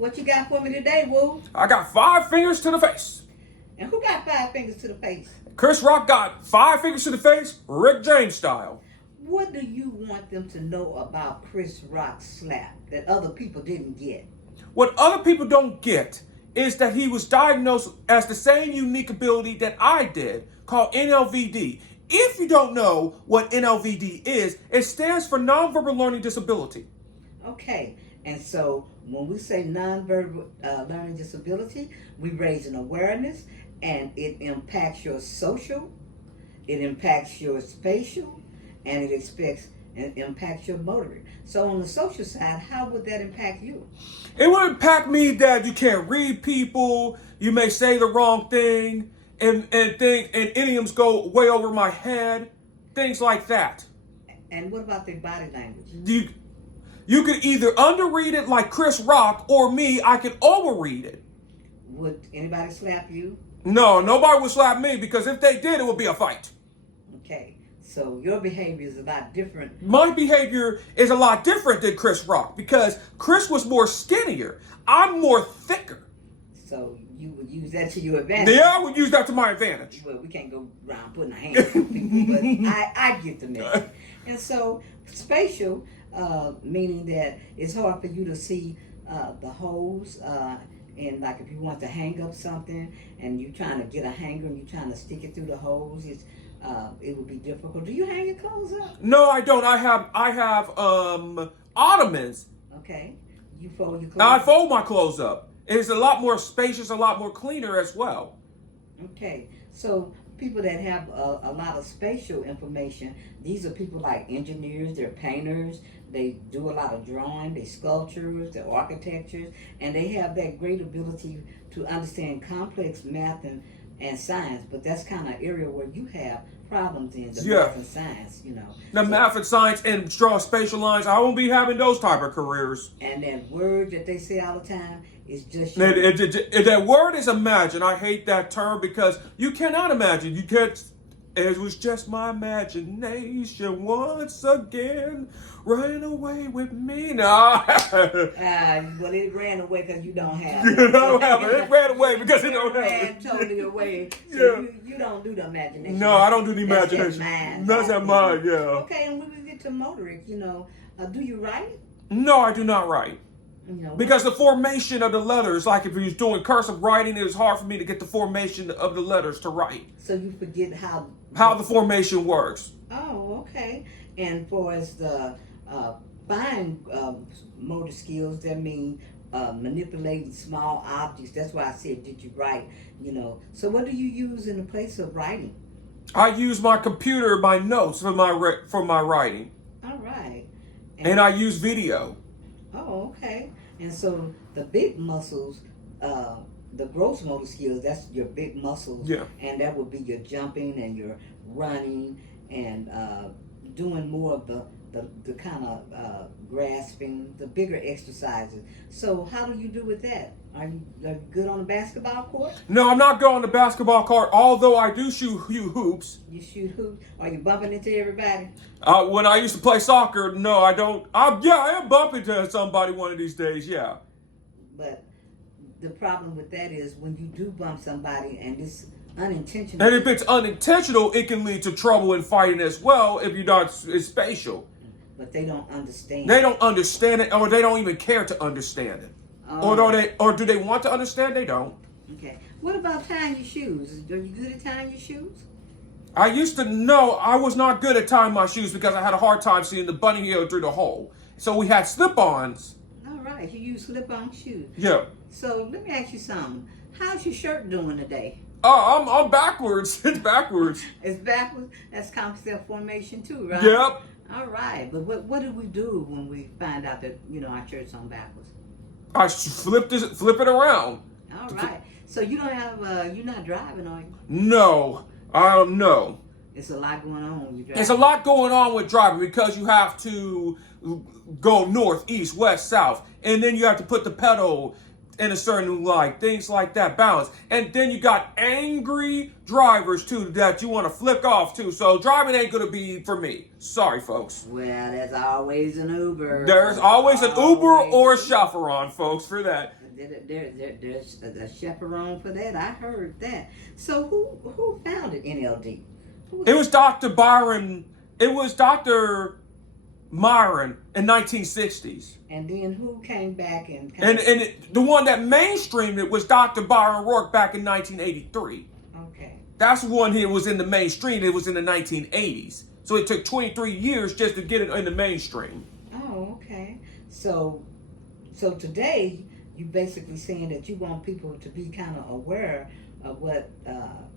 What you got for me today, Woo? I got 5 fingers to the face. And who got 5 fingers to the face? Chris Rock got 5 fingers to the face, Rick James style. What do you want them to know about Chris Rock's slap that other people didn't get? What other people don't get is that he was diagnosed as the same unique ability that I did, called NLVD. If you don't know what NLVD is, it stands for Nonverbal Learning Disability. Okay, and so when we say nonverbal learning disability, we raise an awareness, and it impacts your social, it impacts your spatial, and it impacts your motoric. So on the social side, how would that impact you? It would impact me that you can't read people, you may say the wrong thing, and idioms go way over my head, things like that. And what about their body language? You could either underread it like Chris Rock, or me, I could overread it. Would anybody slap you? No, nobody would slap me, because if they did, it would be a fight. Okay, so your behavior is a lot different. My behavior is a lot different than Chris Rock, because Chris was more skinnier. I'm more thicker. So you would use that to your advantage. Yeah, I would use that to my advantage. Well, we can't go around putting our hands on people, but I get the message. And so spatial, meaning that it's hard for you to see the holes, and like if you want to hang up something and you're trying to get a hanger and you're trying to stick it through the holes, it would be difficult. Do you hang your clothes up? No, I don't. I have ottomans. Okay. You fold your clothes. I fold my clothes up. It's a lot more spacious, a lot more cleaner as well. Okay, so people that have a lot of spatial information, these are people like engineers, they're painters, they do a lot of drawing, they're sculptors, they're architectures, and they have that great ability to understand complex math and science, but that's kind of area where you have problems in the math and science, you know. The math and science and draw spatial lines, I won't be having those type of careers. And that word that they say all the time is just... That word is imagine. I hate that term because you cannot imagine. You can't... It was just my imagination once again. Ran away with me. No. Well, it ran away because you don't have it. You don't have it. It ran away because you don't have it. It ran totally away. So you don't do the imagination. No, I don't do the imagination. That's that mind, yeah. Okay, and when we get to motoric, do you write? No, I do not write. Because the formation of the letters, like if you're doing cursive writing, it is hard for me to get the formation of the letters to write. So you forget how the formation works. Oh, okay. And for as the fine motor skills, that mean manipulating small objects. That's why I said, did you write? So what do you use in the place of writing? I use my computer, my notes for my writing. All right. And I use video. Oh, okay. And so the big muscles, the gross motor skills, that's your big muscles. Yeah. And that would be your jumping and your running and doing more of the kind of grasping, the bigger exercises. So how do you do with that? Are you good on the basketball court? No, I'm not good on the basketball court, although I do shoot hoops. You shoot hoops? Are you bumping into everybody? When I used to play soccer, no, I don't. I am bumping into somebody one of these days, yeah. But the problem with that is when you do bump somebody and it's unintentional. And if it's unintentional, it can lead to trouble in fighting as well if you're not spatial. But they don't understand. They don't understand it, or they don't even care to understand it. Or do they want to understand? They don't. Okay. What about tying your shoes? Are you good at tying your shoes? I used to know I was not good at tying my shoes because I had a hard time seeing the bunny heel through the hole. So we had slip-ons. All right. You use slip-on shoes. Yeah. So let me ask you something. How's your shirt doing today? Oh, I'm backwards. It's backwards. It's backwards? That's concept formation too, right? Yep. All right. But what do we do when we find out that, our shirt's on backwards? I flip it around. All right. So you don't have, you're not driving, are you? No, I don't know. It's a lot going on when you're driving. It's a lot going on with driving because you have to go north, east, west, south, and then you have to put the pedal in a certain light, things like that, balance. And then you got angry drivers too that you want to flick off too. So driving ain't gonna be for me. Sorry, folks. Well, there's always an Uber. There's always an Uber or a chaperone, folks, for that. There's a chaperone for that. I heard that. So who founded NLD? It was Dr. Byron. It was Dr. Myron in 1960s. And then who came back and the one that mainstreamed it was Dr. Byron Rourke back in 1983. Okay. That's the one here was in the mainstream. It was in the 1980s. So it took 23 years just to get it in the mainstream. Oh, okay. So today you basically saying that you want people to be kind of aware of what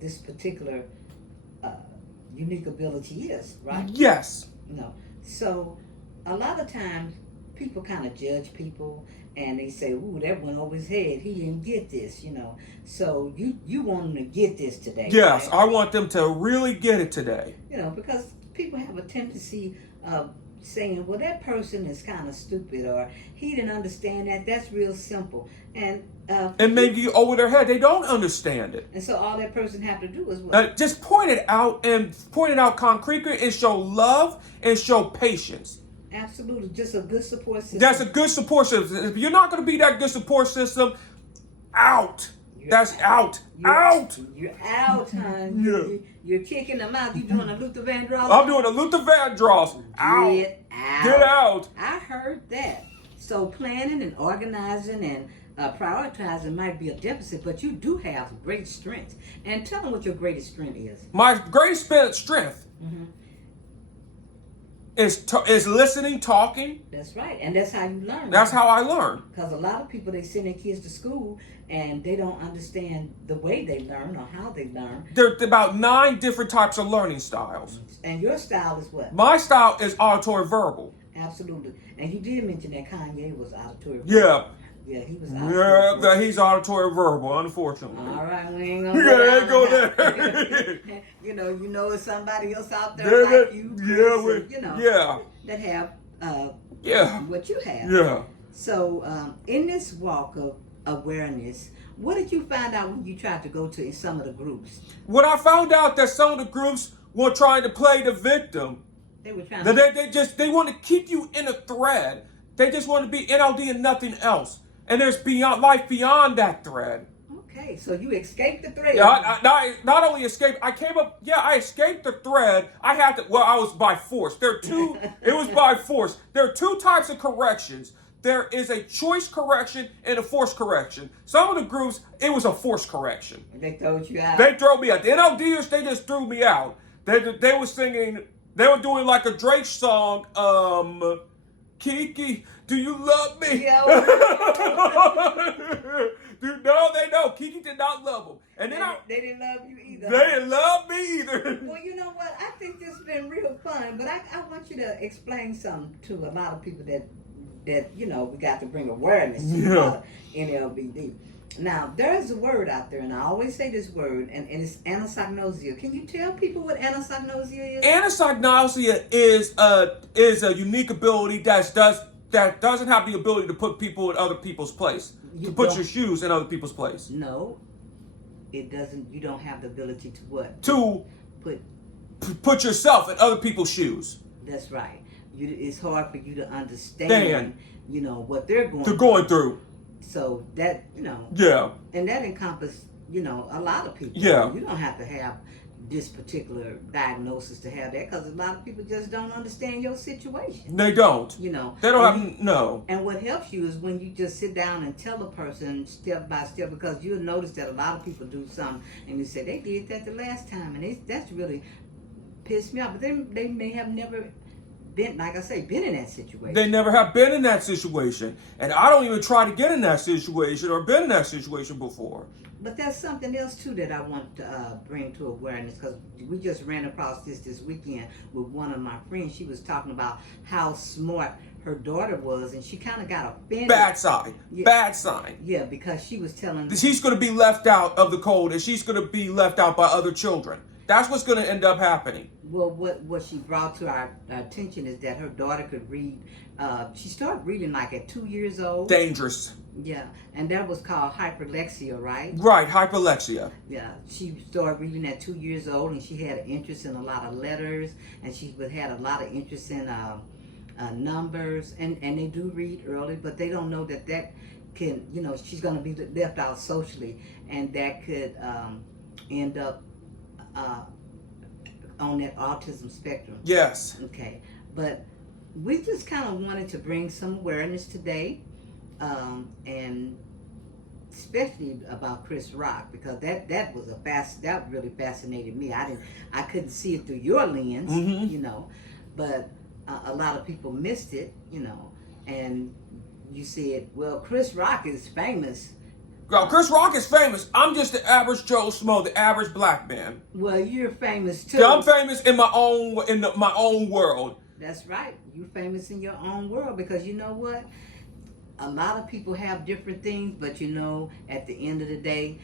this particular unique ability is, right? Yes. No. So a lot of times people kind of judge people and they say, ooh, that went over his head. He didn't get this, So you want them to get this today. Yes, right? I want them to really get it today. Because people have a tendency of saying, well, that person is kind of stupid, or he didn't understand that. That's real simple. And maybe over their head, they don't understand it. And so all that person have to do is what? Just point it out concretely and show love and show patience. Absolutely. Just a good support system. That's a good support system. If you're not going to be that good support system, out. That's out. Out. You're out, hon. Yeah. You're kicking them out. You're doing a Luther Vandross. I'm doing a Luther Vandross. Out. Get out. Get out. I heard that. So planning and organizing and prioritizing might be a deficit, but you do have great strength. And tell them what your greatest strength is. My greatest strength is listening, talking. That's right. And that's how you learn. That's how I learn. Because a lot of people, they send their kids to school and they don't understand the way they learn or how they learn. There's about 9 different types of learning styles. And your style is what? My style is auditory verbal. Absolutely. And you did mention that Kanye was auditory verbal. Yeah. Yeah, he was auditory verbal. He's auditory verbal, unfortunately. All right, we ain't gonna go there. you know, it's somebody else out there like you, Chris, that have what you have. Yeah. So, in this walk of awareness, what did you find out when you tried to go to some of the groups? When I found out that some of the groups were trying to play the victim, they were trying they want to keep you in a thread. They just want to be NLD and nothing else. And there's life beyond that thread. Okay, so you escaped the thread. Yeah, I not only escaped, I escaped the thread. I was by force. It was by force. There are 2 types of corrections. There is a choice correction and a force correction. Some of the groups, it was a force correction. They threw you out. They threw me out. The NLDers, they just threw me out. They were singing, they were doing like a Drake song, Kiki, do you love me? Yeah. No, they know. Kiki did not love them. And then they didn't love you either. They didn't love me either. Well, you know what? I think this has been real fun, but I want you to explain something to a lot of people that we got to bring awareness to NLVD. Now, there's a word out there, and I always say this word, and it's anosognosia. Can you tell people what anosognosia is? Anosognosia is a unique ability that doesn't have the ability to put people in other people's place. Put your shoes in other people's place. No, it doesn't. You don't have the ability to what? To put yourself in other people's shoes. That's right. It's hard for you to understand, what they're going through. So that, Yeah. And that encompasses, a lot of people. Yeah. You don't have to have this particular diagnosis to have that, because a lot of people just don't understand your situation. They don't. They don't no. And what helps you is when you just sit down and tell a person step by step, because you'll notice that a lot of people do something and you say, they did that the last time, and that's really pissed me off. But they may have never been, like I say, been in that situation. They never have been in that situation. And I don't even try to get in that situation or been in that situation before. But there's something else, too, that I want to bring to awareness, because we just ran across this weekend with one of my friends. She was talking about how smart her daughter was, and she kind of got offended. Bad sign. Yeah. Bad sign. Yeah, because she was telling... She's going to be left out of the code, and she's going to be left out by other children. That's what's going to end up happening. Well, what she brought to our attention is that her daughter could read. She started reading like at 2 years old. Dangerous. Yeah, and that was called hyperlexia, right? Right, hyperlexia. Yeah, she started reading at 2 years old, and she had an interest in a lot of letters, and she had a lot of interest in numbers, and they do read early, but they don't know that can, she's going to be left out socially, and that could end up uh, on that autism spectrum. Yes. Okay, but we just kind of wanted to bring some awareness today, and especially about Chris Rock, because that was that really fascinated me. I couldn't see it through your lens, but a lot of people missed it, and you said, well, Chris Rock is famous. Well, Chris Rock is famous. I'm just the average Joe Schmo, the average black man. Well, you're famous too. Yeah, I'm famous in my own my own world. That's right. You're famous in your own world, because you know what? A lot of people have different things, but at the end of the day,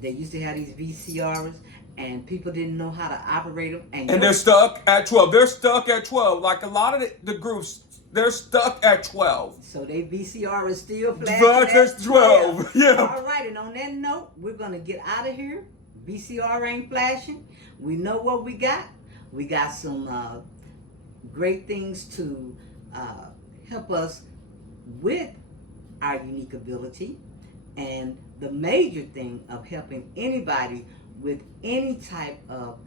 they used to have these VCRs, and people didn't know how to operate them. And they're stuck at 12. They're stuck at 12. Like a lot of the groups, they're stuck at 12. So they VCR is still flashing at 12. Yeah. All right, and on that note, we're going to get out of here. VCR ain't flashing. We know what we got. We got some great things to help us with our unique ability, and the major thing of helping anybody with any type of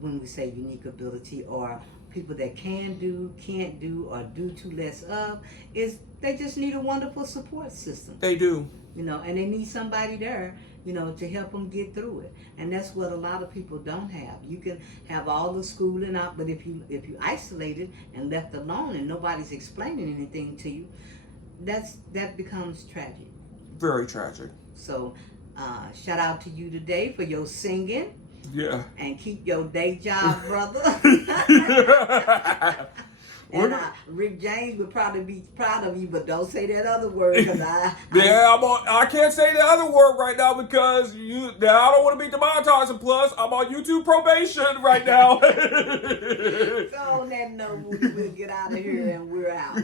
when we say unique ability, or people that can do, can't do, or do too less of, is they just need a wonderful support system. They do. And they need somebody there, to help them get through it. And that's what a lot of people don't have. You can have all the schooling out, but if you isolated and left alone and nobody's explaining anything to you, that becomes tragic. Very tragic. So shout out to you today for your singing. Yeah. And keep your day job, brother. And Rick James would probably be proud of you, but don't say that other word, because I can't say the other word right now because I don't want to be demonetized, and plus I'm on YouTube probation right now. So on that note, we'll get out of here, and we're out.